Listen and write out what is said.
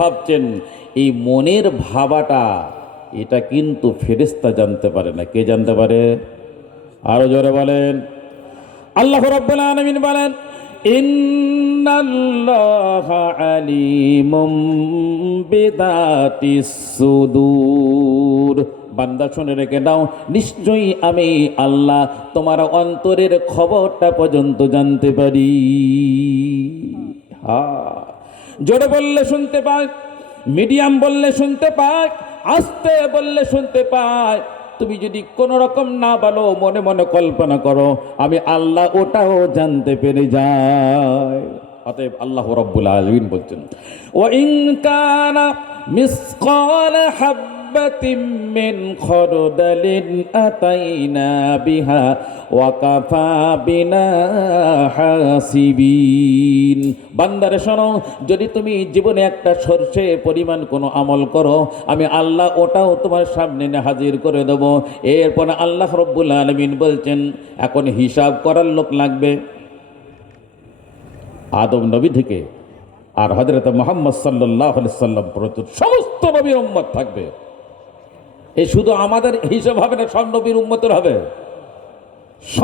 ভাবছেন, এই মনের ভাবাটা এটা কিন্তু ফেরেশতা জানতে পারে না। কে জানতে পারে? আরো জোরে বলেন। আল্লাহ রাব্বুল আলামিন বলেন, ইন্নাল্লাহা আলিমুম বিদাতিস সুদূর। বান্দা শুনে রেখে দাও, নিশ্চয়ই আমি আল্লাহ তোমার অন্তরের খবরটা পর্যন্ত জানতে পারি। হ্যাঁ, জোরে বললে শুনতে পাই, মিডিয়াম বললে শুনতে পাই, আস্তে বললে শুনতে পাই। তুমি যদি কোনো রকম না বলো, মনে মনে কল্পনা করো, আমি আল্লাহ ওটাও জানতে পেরে যাই। অতএব আল্লাহ রাব্বুল আলামিন বলছেন, ওয়া ইন কানা মিসকাল হাববাতিন মিন খরদালিন আতাইনা বিহা ওয়া কাফা বিনা হাসিবিন। বান্দারে শোনো, যদি তুমি জীবনে একটা সরষে পরিমাণ কোনো আমল করো, আমি আল্লাহ ওটাও তোমার সামনে হাজির করে দেব। এরপর আল্লাহ রাব্বুল আলামিন বলছেন, এখন হিসাব করার লোক লাগবে। আদম নবী থেকে আর হযরত মুহাম্মদ সাল্লাল্লাহু আলাইহি সাল্লাম পর্যন্ত সমস্ত নবীর উম্মত থাকবে। এই শুধু আমাদের হিসাব হবে না, সব নবীর উম্মতের হবে।